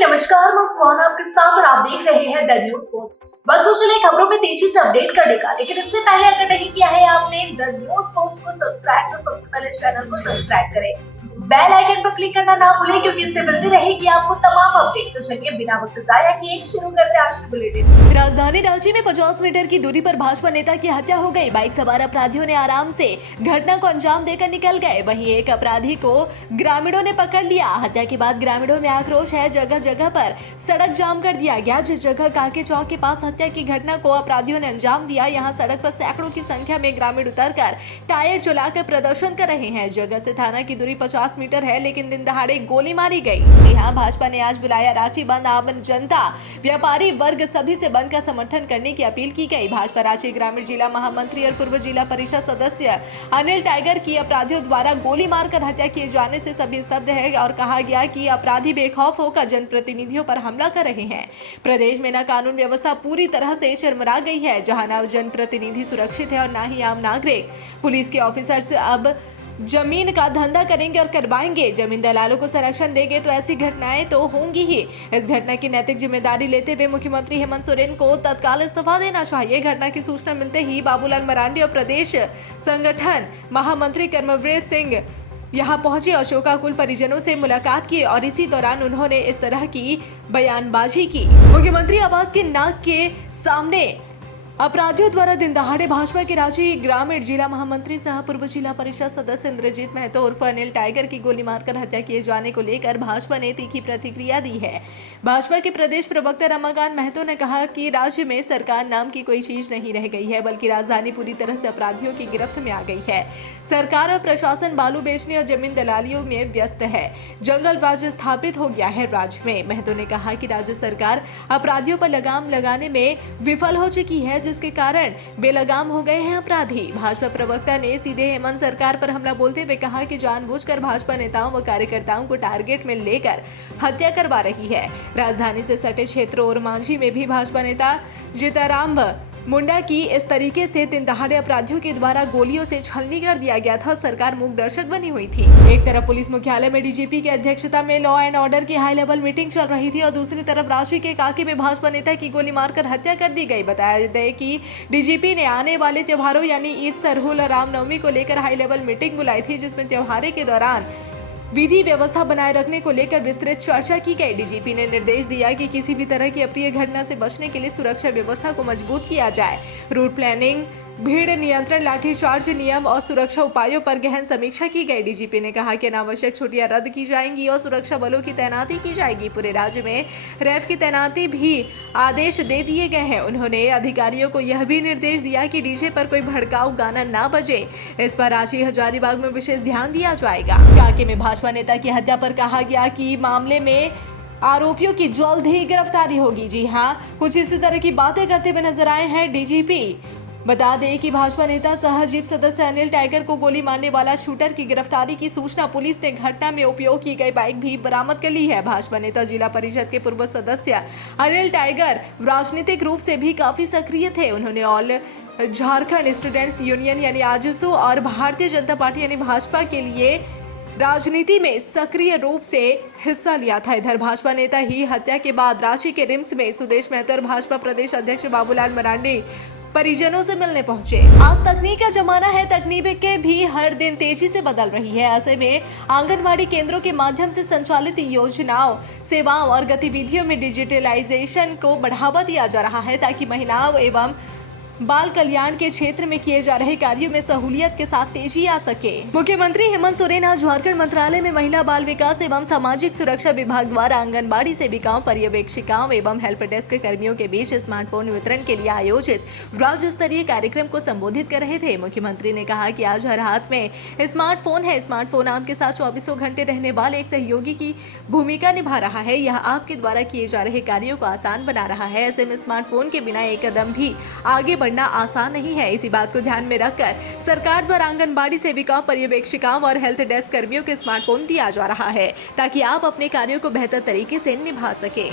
नमस्कार, मैं सुहाना आपके साथ और आप देख रहे हैं द न्यूज पोस्ट। वक्त तो चले खबरों में तेजी से अपडेट करने का, लेकिन इससे पहले अगर नहीं किया है आपने द न्यूज पोस्ट को सब्सक्राइब तो सबसे पहले चैनल को सब्सक्राइब करें, बेल आइकन पर क्लिक करना ना भूलें क्योंकि इससे मिलती रहेगी आपको तमाम अपडेट। तो चलिए बिना वक्त जाया किए शुरू करते हैं आज की बुलेटिन। राजधानी रांची में 50 मीटर की दूरी पर भाजपा नेता की हत्या हो गई। बाइक सवार अपराधियों ने आराम से घटना को अंजाम देकर निकल गए। वहीं एक अपराधी को ग्रामीणों ने पकड़ लिया। हत्या के बाद ग्रामीणों में आक्रोश है। जगह जगह पर सड़क जाम कर दिया गया। जिस जगह काके चौक के पास हत्या की घटना को अपराधियों ने अंजाम दिया, यहाँ सड़क पर सैकड़ों की संख्या में ग्रामीण उतरकर टायर जलाकर प्रदर्शन कर रहे हैं। जगह से थाना की दूरी 50 मीटर है, लेकिन दिन दहाड़े गोली मारी गई। जी हाँ, भाजपा ने आज बुलाया रांची बंद। आम जनता, व्यापारी वर्ग सभी से बंद का समर्थन करने की अपील की गई। भाजपा रांची ग्रामीण जिला महामंत्री और पूर्व जिला परिषद सदस्य अनिल टाइगर की अपराधियों द्वारा गोली मारकर हत्या किए जाने से सभी स्तब्ध है और कहा गया कि अपराधी बेखौफ होकर जनप्रतिनिधियों पर हमला कर रहे हैं। प्रदेश में न कानून व्यवस्था पूरी तरह से चरमरा गई है, जहां न जनप्रतिनिधि सुरक्षित है और न ही आम नागरिक। पुलिस के ऑफिसर्स अब जमीन का धंधा करेंगे और करवाएंगे। जमीन दलालों को संरक्षण देंगे तो ऐसी घटनाएं तो होंगी ही। इस घटना की नैतिक जिम्मेदारी लेते हुए मुख्यमंत्री हेमंत सोरेन को तत्काल इस्तीफा देना चाहिए। घटना की सूचना मिलते ही बाबूलाल मरांडी और प्रदेश संगठन महामंत्री कर्मवीर सिंह यहाँ पहुंचे और शोकाकुल परिजनों से मुलाकात की और इसी दौरान उन्होंने इस तरह की बयानबाजी की। मुख्यमंत्री आवास के नाक के सामने अपराधियों द्वारा दिन दहाड़े भाजपा के रांची ग्रामीण जिला महामंत्री सह पूर्व जिला परिषद सदस्य इंद्रजीत महतो उर्फ अनिल टाइगर की गोली मारकर हत्या किए जाने को लेकर भाजपा ने तीखी प्रतिक्रिया दी है। भाजपा के प्रदेश प्रवक्ता रमाकांत महतो ने कहा कि राज्य में सरकार नाम की कोई चीज नहीं रह गई है, बल्कि राजधानी पूरी तरह से अपराधियों की गिरफ्त में आ गई है। सरकार और प्रशासन बालू बेचने और जमीन दलालियों में व्यस्त है। जंगल राज स्थापित हो गया है राज्य में। महतो ने कहा कि राज्य सरकार अपराधियों पर लगाम लगाने में विफल हो चुकी है, जिसके कारण बेलगाम हो गए हैं अपराधी। भाजपा प्रवक्ता ने सीधे हेमंत सरकार पर हमला बोलते हुए कहा कि जानबूझकर भाजपा नेताओं व कार्यकर्ताओं को टारगेट में लेकर हत्या करवा रही है। राजधानी से सटे क्षेत्रों और मांझी में भी भाजपा नेता जीताराम मुंडा की इस तरीके से दिन दहाड़े अपराधियों के द्वारा गोलियों से छलनी कर दिया गया था। सरकार मूक दर्शक बनी हुई थी। एक तरफ पुलिस मुख्यालय में डीजीपी की अध्यक्षता में लॉ एंड ऑर्डर की हाई लेवल मीटिंग चल रही थी और दूसरी तरफ रांची के काके में भाजपा नेता की गोली मारकर हत्या कर दी गई। बताया जाए कि डीजीपी ने आने वाले त्योहारों यानी ईद, सरहुल और रामनवमी को लेकर हाई लेवल मीटिंग बुलाई थी, जिसमें त्योहारों के दौरान विधि व्यवस्था बनाए रखने को लेकर विस्तृत चर्चा की गई। डीजीपी ने निर्देश दिया कि किसी भी तरह की अप्रिय घटना से बचने के लिए सुरक्षा व्यवस्था को मजबूत किया जाए। रूट प्लानिंग, भीड़ नियंत्रण, लाठीचार्ज नियम और सुरक्षा उपायों पर गहन समीक्षा की गई। डीजीपी ने कहा कि अनावश्यक छुट्टियां रद्द की जाएंगी और सुरक्षा बलों की तैनाती की जाएगी। पूरे राज्य में रैफ की तैनाती भी आदेश दे दिए गए हैं। उन्होंने अधिकारियों को यह भी निर्देश दिया कि डीजे पर कोई भड़काऊ गाना ना बजे। इस पर रांची हजारीबाग में विशेष ध्यान दिया जाएगा। काके में भाजपा नेता की हत्या पर कहा गया कि मामले में आरोपियों की जल्द ही गिरफ्तारी होगी। जी हाँ, कुछ इसी तरह की बातें करते हुए नजर आए हैं डीजीपी। बता दें कि भाजपा नेता सह जीप सदस्य अनिल टाइगर को गोली मारने वाला शूटर की गिरफ्तारी की सूचना पुलिस ने घटना में उपयोग की गई बाइक भी बरामद कर ली है। भाजपा नेता जिला परिषद के पूर्व सदस्य अनिल टाइगर राजनीतिक रूप से भी काफी सक्रिय थे। उन्होंने ऑल झारखंड स्टूडेंट्स यूनियन यानी आजसू और भारतीय जनता पार्टी यानी भाजपा के लिए राजनीति में सक्रिय रूप से हिस्सा लिया था। इधर भाजपा नेता ही हत्या के बाद रांची के रिम्स में सुदेश महतो और भाजपा प्रदेश अध्यक्ष बाबूलाल मरांडी परिजनों से मिलने पहुंचे। आज तकनीक का जमाना है, तकनीकें भी हर दिन तेजी से बदल रही है। ऐसे में आंगनवाड़ी केंद्रों के माध्यम से संचालित योजनाओं, सेवाओं और गतिविधियों में डिजिटलाइजेशन को बढ़ावा दिया जा रहा है, ताकि महिलाओं एवं बाल कल्याण के क्षेत्र में किए जा रहे कार्यों में सहूलियत के साथ तेजी आ सके। मुख्यमंत्री हेमंत सोरेन आज झारखंड मंत्रालय में महिला बाल विकास एवं सामाजिक सुरक्षा विभाग द्वारा आंगनबाड़ी सेविकाओं, पर्यवेक्षिकाओं एवं हेल्प डेस्क कर्मियों के बीच स्मार्टफोन वितरण के लिए आयोजित राज्य स्तरीय कार्यक्रम को संबोधित कर रहे थे। मुख्यमंत्री ने कहा कि आज हर हाथ में स्मार्टफोन है। स्मार्टफोन आपके साथ 24 घंटे रहने वाले एक सहयोगी की भूमिका निभा रहा है। यह आपके द्वारा किए जा रहे कार्यों को आसान बना रहा है। ऐसे में स्मार्टफोन के बिना एक कदम भी आगे पढ़ना आसान नहीं है। इसी बात को ध्यान में रखकर सरकार द्वारा आंगनबाड़ी सेविकाओं, पर्यवेक्षिकाओं और हेल्थ डेस्क कर्मियों के स्मार्टफोन दिया जा रहा है ताकि आप अपने कार्यों को बेहतर तरीके से निभा सके।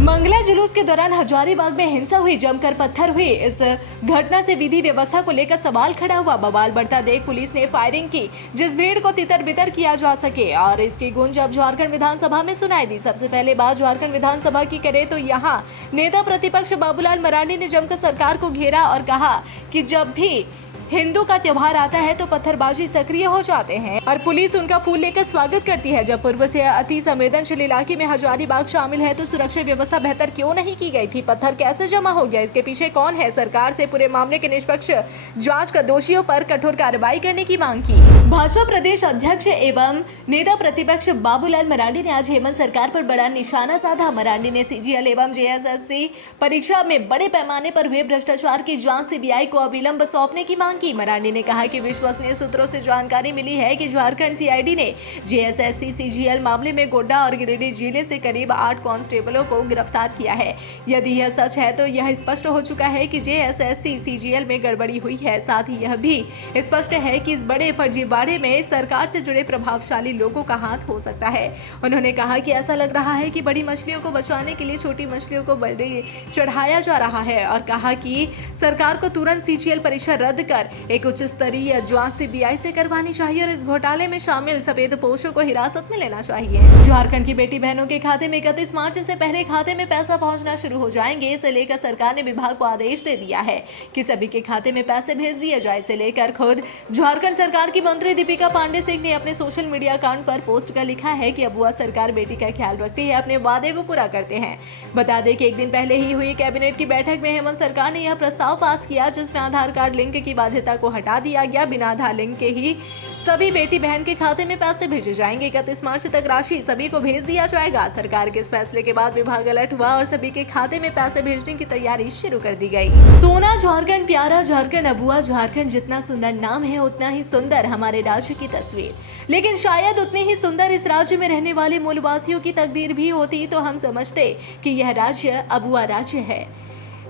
मंगला जुलूस के दौरान हजारीबाग में हिंसा हुई, जमकर पत्थर हुई। इस घटना से विधि व्यवस्था को लेकर सवाल खड़ा हुआ। बवाल बढ़ता देख पुलिस ने फायरिंग की, जिस भीड़ को तितर बितर किया जा सके, और इसकी गूंज अब झारखंड विधानसभा में सुनाई दी। सबसे पहले बात झारखंड विधानसभा की करें तो यहाँ नेता प्रतिपक्ष बाबूलाल मरांडी ने जमकर सरकार को घेरा और कहा कि जब भी हिंदू का त्योहार आता है तो पत्थरबाजी सक्रिय हो जाते हैं और पुलिस उनका फूल लेकर स्वागत करती है। जब पूर्व से अति संवेदनशील इलाके में हजारीबाग शामिल है तो सुरक्षा व्यवस्था बेहतर क्यों नहीं की गई थी? पत्थर कैसे जमा हो गया? इसके पीछे कौन है? सरकार से पूरे मामले के निष्पक्ष जांच कर दोषियों पर कठोर कार्रवाई करने की मांग की। भाजपा प्रदेश अध्यक्ष एवं नेता प्रतिपक्ष बाबूलाल मरांडी ने आज हेमंत सरकार पर बड़ा निशाना साधा। मरांडी ने सीजीएल एवं जेएसएससी परीक्षा में बड़े पैमाने पर हुए भ्रष्टाचार की जांच सीबीआई को अविलंब सौंपने की मांग की। मरांडी ने कहा कि विश्वसनीय सूत्रों से जानकारी मिली है कि झारखंड सीआईडी ने जेएसएससी सीजीएल मामले में गोड्डा और गिरिडीह जिले से करीब 8 कांस्टेबलों को गिरफ्तार किया है। यदि यह सच है तो यह स्पष्ट हो चुका है कि जेएसएससी सीजीएल में गड़बड़ी हुई है। साथ ही यह भी स्पष्ट है कि इस बड़े फर्जीवाड़े में सरकार से जुड़े प्रभावशाली लोगों का हाथ हो सकता है। उन्होंने कहा कि ऐसा लग रहा है कि बड़ी मछलियों को बचाने के लिए छोटी मछलियों को बलि चढ़ाया जा रहा है और कहा कि सरकार को तुरंत सीजीएल परीक्षा रद्द कर एक उच्च स्तरीय जांच सीबीआई से करवानी चाहिए और इस घोटाले में शामिल सफेदपोशों को हिरासत में लेना चाहिए। झारखंड की बेटी बहनों के खाते में 31 मार्च से पहले खाते में पैसा पहुंचना शुरू हो जाएंगे। इसे लेकर सरकार ने विभाग को आदेश दे दिया है कि सभी के खाते में पैसे भेज दिए जाए। इसे लेकर खुद झारखंड सरकार की मंत्री दीपिका पांडे सिंह ने अपने सोशल मीडिया अकाउंट पर पोस्ट कर लिखा है कि अबुआ सरकार बेटी का ख्याल रखती है, अपने वादे को पूरा करते हैं। बता दें कि एक दिन पहले ही हुई कैबिनेट की बैठक में हेमंत सरकार ने यह प्रस्ताव पास किया जिसमें आधार कार्ड लिंक की बाध्यता को हटा दिया गया। बिना आधार लिंक के ही सभी बेटी बहन के खाते में पैसे भेजे जाएंगे। 31 मार्च तक राशि सभी को भेज दिया जाएगा। सरकार के इस फैसले के बाद विभाग अलर्ट हुआ और सभी के खाते में पैसे भेजने की तैयारी शुरू कर दी गई। सोना झारखंड, प्यारा झारखंड, अबुआ झारखंड, जितना सुंदर नाम है उतना ही सुंदर हमारे राज्य की तस्वीर। लेकिन शायद उतनी ही सुंदर इस राज्य में रहने वाले मूलवासियों की तकदीर भी होती तो हम समझते कि यह राज्य अबुआ राज्य है।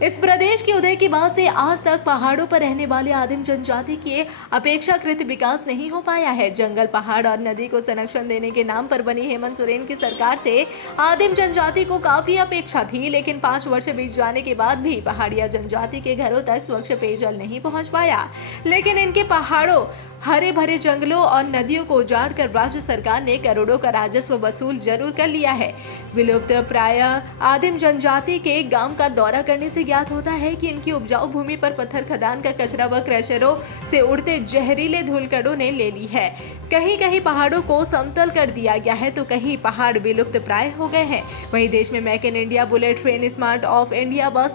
इस प्रदेश के उदय के बाद से आज तक पहाड़ों पर रहने वाले आदिम जनजाति के अपेक्षाकृत विकास नहीं हो पाया है। जंगल, पहाड़ और नदी को संरक्षण देने के नाम पर बनी हेमंत सोरेन की सरकार से आदिम जनजाति को काफी अपेक्षा थी, लेकिन 5 वर्ष बीत जाने के बाद भी पहाड़िया जनजाति के घरों तक स्वच्छ पेयजल नहीं पहुंच पाया। लेकिन इनके पहाड़ों, हरे भरे जंगलों और नदियों को उजाड़ कर राज्य सरकार ने करोड़ों का राजस्व वसूल जरूर कर लिया है। विलुप्त प्राय आदिम जनजाति के गांव का दौरा करने से ज्ञात होता है कि इनकी उपजाऊ भूमि पर पत्थर खदान का कचरा व क्रैशरों से उड़ते जहरीले धूलकणों ने ले ली है। कहीं कहीं पहाड़ों को समतल कर दिया गया है तो कहीं पहाड़ विलुप्त प्राय हो गए हैं। वहीं देश में make in India, bullet train, smart of India व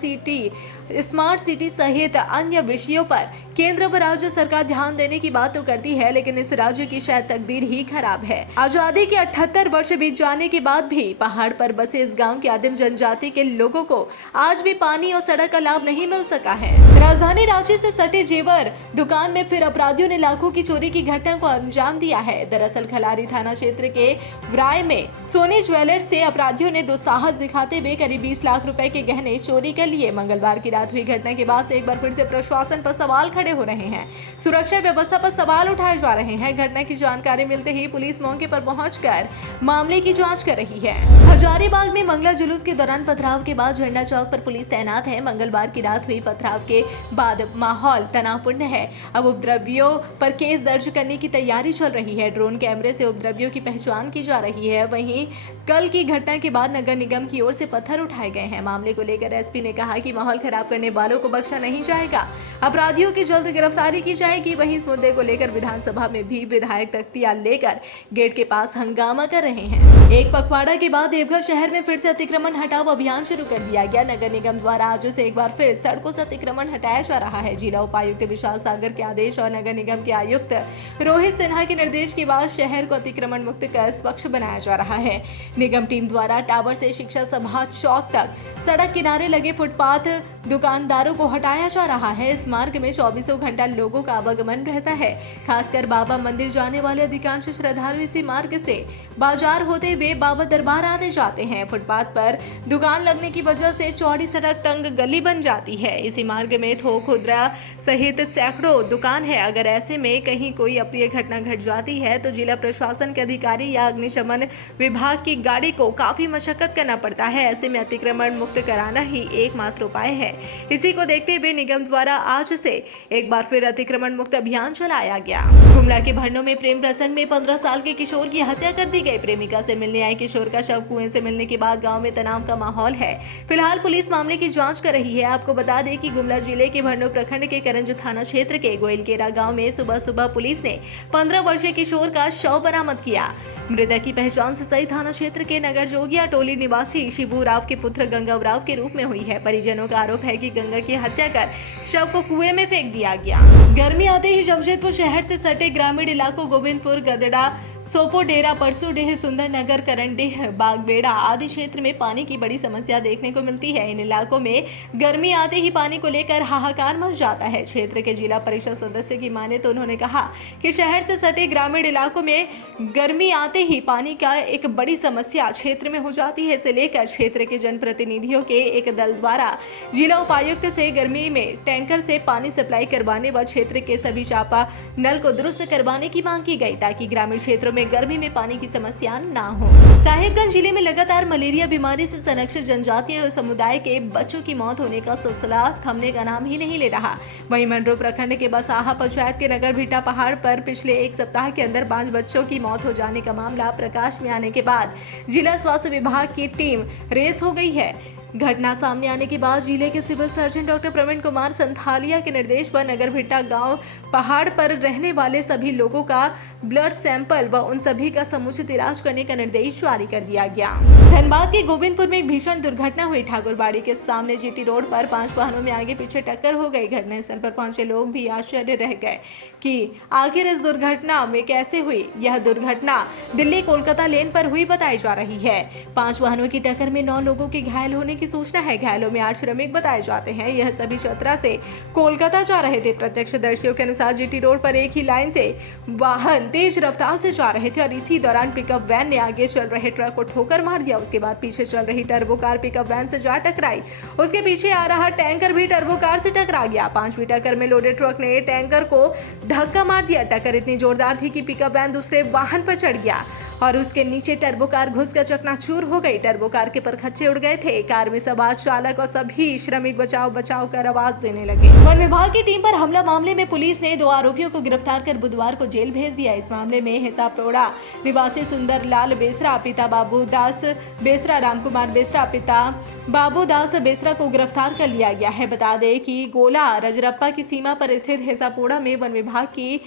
स्मार्ट सिटी सहित अन्य विषयों पर केंद्र व राज्य सरकार ध्यान देने की बात तो करती है, लेकिन इस राज्य की शायद तकदीर ही खराब है। आजादी के 78 वर्ष बीत जाने के बाद भी पहाड़ पर बसे इस गांव के आदिम जनजाति के लोगों को आज भी पानी और सड़क का लाभ नहीं मिल सका है। राजधानी रांची से सटे जेवर दुकान में फिर अपराधियों ने लाखों की चोरी की घटना को अंजाम दिया है। दरअसल खलारी थाना क्षेत्र के व्राय में सोनी ज्वेलर्स से अपराधियों ने दुस्साहस दिखाते हुए करीब 20 लाख रुपए के गहने चोरी कर लिए। मंगलवार की रात हुई घटना के बाद से एक बार फिर से प्रशासन पर सवाल खड़े हो रहे हैं। सुरक्षा व्यवस्था पर सवाल उठाए जा रहे हैं। घटना की जानकारी मिलते ही पुलिस मौके पर पहुंचकर मामले की जांच कर रही है। हजारीबाग में मंगला जुलूस के दौरान पथराव के बाद झंडा चौक पर पुलिस तैनात है। मंगलवार की रात हुई पथराव के बाद माहौल तनावपूर्ण है। अब उपद्रवियों पर केस दर्ज करने की तैयारी चल रही है। ड्रोन कैमरे से उपद्रवियों की पहचान की जा रही है। वहीं कल की घटना के बाद नगर निगम की ओर से पत्थर उठाए गए हैं। मामले को लेकर एसपी ने कहा कि माहौल खराब करने वालों को बख्शा नहीं जाएगा, अपराधियों की जल्द गिरफ्तारी की जाएगी। वहीं इस मुद्दे को लेकर विधानसभा में भी विधायक तख्तियां लेकर गेट के पास हंगामा कर रहे हैं। एक पखवाड़ा के बाद देवघर शहर में फिर से अतिक्रमण हटाओ अभियान शुरू कर दिया गया। नगर निगम द्वारा आज से एक बार फिर सड़कों से अतिक्रमण हटाया जा रहा है। जिला उपायुक्त विशाल सागर के आदेश और नगर निगम के आयुक्त रोहित सिन्हा के निर्देश के बाद शहर को अतिक्रमण मुक्त कर स्वच्छ बनाया जा रहा है। निगम टीम द्वारा टावर से शिक्षा सभा चौक तक सड़क किनारे लगे फुटपाथ दुकानदारों को हटाया जा रहा है। इस मार्ग में 24 घंटा लोगों का आवागमन रहता है। खासकर बाबा मंदिर जाने वाले अधिकांश श्रद्धालु इसी मार्ग से बाजार होते हुए बाबा दरबार आते जाते हैं। फुटपाथ पर दुकान लगने की वजह से चौड़ी सड़क तंग तंग गली बन जाती है। इसी मार्ग में थोक खुदरा सहित सैकड़ों दुकान है। अगर ऐसे में कहीं कोई अप्रिय घटना घट जाती है तो जिला प्रशासन के अधिकारी या अग्निशमन विभाग की गाड़ी को काफी मशक्कत करना पड़ता है। ऐसे में अतिक्रमण मुक्त कराना ही एकमात्र उपाय है। इसी को देखते हुए निगम द्वारा आज से एक बार फिर अतिक्रमण मुक्त अभियान चलाया गया। गुमला के भरनों में प्रेम प्रसंग में 15 साल के किशोर की हत्या कर दी गई। प्रेमिका से मिलने आए किशोर का शव कुएं से मिलने के बाद गांव में तनाव का माहौल है। फिलहाल पुलिस मामले की जांच कर रही है। आपको बता दें कि गुमला जिले के भरनों प्रखंड के करंज थाना क्षेत्र के गोइलकेरा गांव में सुबह सुबह पुलिस ने 15 वर्षीय किशोर का शव बरामद किया। मृतक की पहचान ससई थाना क्षेत्र के नगर जोगिया टोली निवासी शिबू राव के पुत्र गंगा राव के रूप में हुई है। परिजनों का आरोप है कि गंगा की हत्या कर शव को कुएं में फेंक दिया गया। गर्मी आते ही जमशेदपुर शहर से सटे ग्रामीण इलाकों गोविंदपुर, गदड़ा, सोपोडेरा, परसुडेह, सुंदरनगर, करंडेह, बागबेड़ा आदि क्षेत्र में पानी की बड़ी समस्या देखने को मिलती है। इन इलाकों में गर्मी आते ही पानी को लेकर हाहाकार मच जाता है। क्षेत्र के जिला परिषद सदस्य की माने तो उन्होंने कहा कि शहर से सटे ग्रामीण इलाकों में गर्मी आते ही पानी का एक बड़ी समस्या क्षेत्र में हो जाती है। इसे लेकर क्षेत्र के जनप्रतिनिधियों के एक दल द्वारा जिला उपायुक्त से गर्मी में टैंकर से पानी सप्लाई करवाने व क्षेत्र के सभी चापा नल को दुरुस्त करवाने की मांग की गई ताकि ग्रामीण क्षेत्रों में गर्मी में पानी की समस्या ना हो। साहिबगंज जिले में लगातार मलेरिया बीमारी से संरक्षित जनजातीय समुदाय के बच्चों की मौत होने का सिलसिला थमने का नाम ही नहीं ले रहा। वहीं मंडरो प्रखंड के बसाहा पंचायत के नगर भिट्टा पहाड़ पर पिछले एक सप्ताह के अंदर 5 बच्चों की मौत हो जाने का मामला प्रकाश में आने के बाद जिला स्वास्थ्य विभाग की टीम रेस हो गई है। घटना सामने आने के बाद जिले के civil surgeon doctor Praveen Kumar Santhalia के निर्देश पर नगर भिट्टा गांव पहाड़ पर रहने वाले सभी लोगों का ब्लड सैंपल व उन सभी का समुचित इलाज करने का निर्देश जारी कर दिया गया। धनबाद के गोविंदपुर में एक भीषण दुर्घटना हुई। ठाकुरबाड़ी के सामने जीटी रोड पर 5 वाहनों में आगे पीछे टक्कर हो गई। घटनास्थल पर पहुंचे लोग भी आश्चर्य रह गए कि आखिर इस दुर्घटना में कैसे हुई। यह दुर्घटना दिल्ली कोलकाता लेन पर हुई बताई जा रही है। 5 वाहनों की टक्कर में 9 लोगों के घायल होने की सूचना है। घायलों में 8 श्रमिक बताए जाते हैं। यह सभी चतरा से कोलकाता जा रहे थे। प्रत्यक्षदर्शियों के अनुसार जीटी रोड पर एक ही लाइन से वाहन तेज रफ्तार से जा रहे थे और इसी दौरान पिकअप वैन ने आगे चल रहे ट्रक को ठोकर मार दिया। उसके बाद पीछे चल रही टर्बो कार पिकअप वैन से जा टकराई। उसके पीछे आ रहा टैंकर भी टर्बो कार से टकरा गया। 5वीं टक्कर में लोडेड ट्रक ने टैंकर को धक्का मार दिया। टक्कर इतनी जोरदार थी कि पिकअप वैन दूसरे वाहन पर चढ़ गया और उसके नीचे टर्बो कार घुसकर चकनाचूर हो गई। टर्बो कार के परखच्चे उड़ गए थे। कार में सवार चालक और सभी श्रमिक बचाव बचाव कर आवाज देने लगे। वन विभाग की टीम पर हमला मामले में पुलिस ने 2 आरोपियों को गिरफ्तार कर बुधवार को जेल भेज दिया। इस मामले में हिसापोड़ा निवासी सुंदरलाल बेसरा, पिता बाबूदास बेसरा, रामकुमार बेसरा, पिता बाबूदास बेसरा को गिरफ्तार कर लिया गया है। बता दें कि गोला रजरप्पा की सीमा पर स्थित हिसापोड़ा में वन विभाग की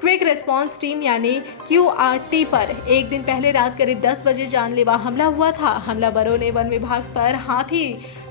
क्विक रिस्पांस टीम यानी QRT पर एक दिन पहले रात करीब 10 बजे जानलेवा हमला हुआ था। हमलावरों ने वन विभाग पर हाथी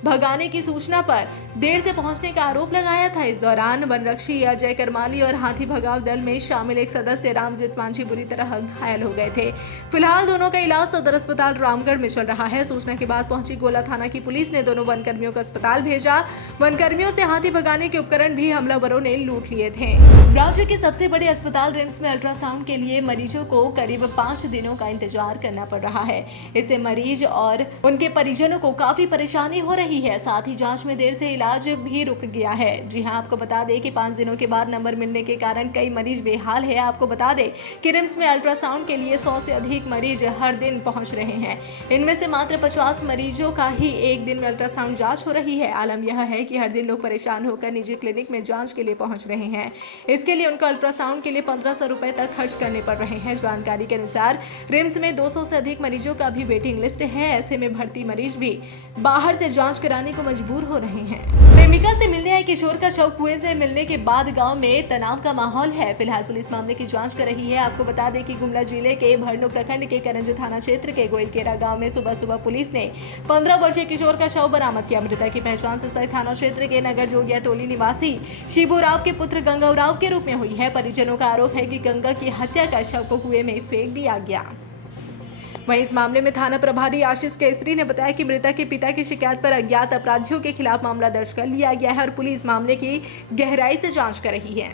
भगाने की सूचना पर देर से पहुंचने का आरोप लगाया था। इस दौरान वनरक्षी अजय करमाली और हाथी भगाव दल में शामिल एक सदस्य रामजीत मांझी बुरी तरह घायल हो गए थे। फिलहाल दोनों का इलाज सदर अस्पताल रामगढ़ में चल रहा है। सूचना के बाद पहुंची गोला थाना की पुलिस ने दोनों वनकर्मियों को अस्पताल भेजा। वनकर्मियों से हाथी भगाने के उपकरण भी हमलावरों ने लूट लिए थे। राज्य के सबसे बड़े अस्पताल रिम्स में अल्ट्रासाउंड के लिए मरीजों को करीब 5 दिनों का इंतजार करना पड़ रहा है। इससे मरीज और उनके परिजनों को काफी परेशानी हो रही है। साथ ही जांच में देर से इलाज भी रुक गया है। जी हां, आपको बता दें कि 5 दिनों के बाद नंबर मिलने के कारण कई मरीज बेहाल है। आपको बता दें कि रिम्स में अल्ट्रासाउंड के लिए 100 से अधिक मरीज हर दिन पहुंच रहे हैं। इनमें से मात्र 50 मरीजों का ही एक दिन में अल्ट्रासाउंड जांच हो रही है। आलम यह है कि हर दिन लोग परेशान होकर निजी क्लिनिक में जांच के लिए पहुंच रहे हैं। इसके लिए उनको अल्ट्रासाउंड के लिए 1500 रुपए तक खर्च करने पड़ रहे हैं। जानकारी के अनुसार रिम्स में 200 से अधिक मरीजों का भी वेटिंग लिस्ट है। ऐसे में भर्ती मरीज भी बाहर से जांच कराने को मजबूर हो रहे हैं। प्रेमिका से मिलने आए किशोर का शव कुएं से मिलने के बाद गांव में तनाव का माहौल है। फिलहाल पुलिस मामले की जांच कर रही है। आपको बता दें कि गुमला जिले के भरनों प्रखंड के करंज थाना क्षेत्र के गोइलकेरा गांव में सुबह सुबह पुलिस ने 15 वर्षीय किशोर का शव बरामद किया। मृतक की पहचान ससई थाना क्षेत्र के नगर जोगिया टोली निवासी शिबू राव के पुत्र गंगा राव के रूप में हुई है। परिजनों का आरोप है कि गंगा की हत्या कर शव को कुएं में फेंक दिया गया। वहीं इस मामले में थाना प्रभारी आशीष केसरी ने बताया कि मृतक के पिता की शिकायत पर अज्ञात अपराधियों के खिलाफ मामला दर्ज कर लिया गया है और पुलिस मामले की गहराई से जांच कर रही है।